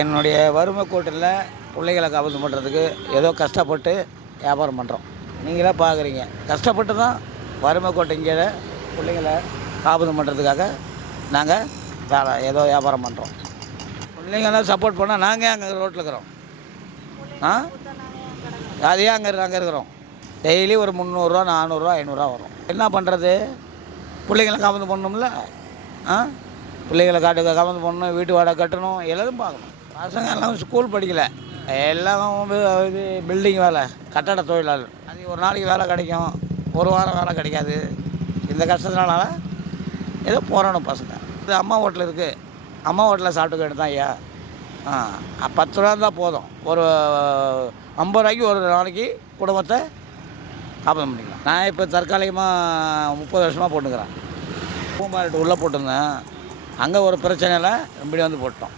என்னுடைய வறுமை கோட்டில் பிள்ளைகளை காப்பீடு பண்ணுறதுக்கு ஏதோ கஷ்டப்பட்டு வியாபாரம் பண்ணுறோம். நீங்களே பார்க்குறீங்க, கஷ்டப்பட்டு தான் வறுமை கோட்டை இங்கே பிள்ளைங்களை காப்பீடு பண்ணுறதுக்காக நாங்கள் ஏதோ வியாபாரம் பண்ணுறோம். பிள்ளைங்களாம் சப்போர்ட் பண்ணால் நாங்கள் அங்கே ரோட்டில் இருக்கிறோம். அதையே அங்கே இருக்கிறோம். டெய்லி ஒரு 300 400 500 வரும். என்ன பண்ணுறது? பிள்ளைங்களை காப்பீடு பண்ணணும்ல. பிள்ளைகளை காப்பீடு பண்ணணும், வீட்டு வாடகை கட்டணும், எல்லாரும் பார்க்கணும். பசங்க எல்லாம் ஸ்கூல் படிக்கலை, எல்லாம் இது பில்டிங் வேலை, கட்டட தொழிலாளர். அது ஒரு நாளைக்கு வேலை கிடைக்கும், ஒரு வாரம் வேலை கிடைக்காது. இந்த கஷ்டத்தினால ஏதோ போராடும் பசங்க. இது அம்மா ஹோட்டல் இருக்குது, அம்மா ஹோட்டலில் சாப்பிட்டுக்கிட்டு தான் ஐயா. 10 ரூபா இருந்தால் போதும். ஒரு 50 ரூபாய்க்கு ஒரு நாளைக்கு குடும்பத்தை காப்பீடு பண்ணிக்கலாம். நான் இப்போ தற்காலிகமாக 30 வருஷமாக போட்டுக்கிறேன். பூமாரிட்டு உள்ளே போட்டிருந்தேன். அங்கே ஒரு பிரச்சனையில் இப்படி வந்து போட்டோம்.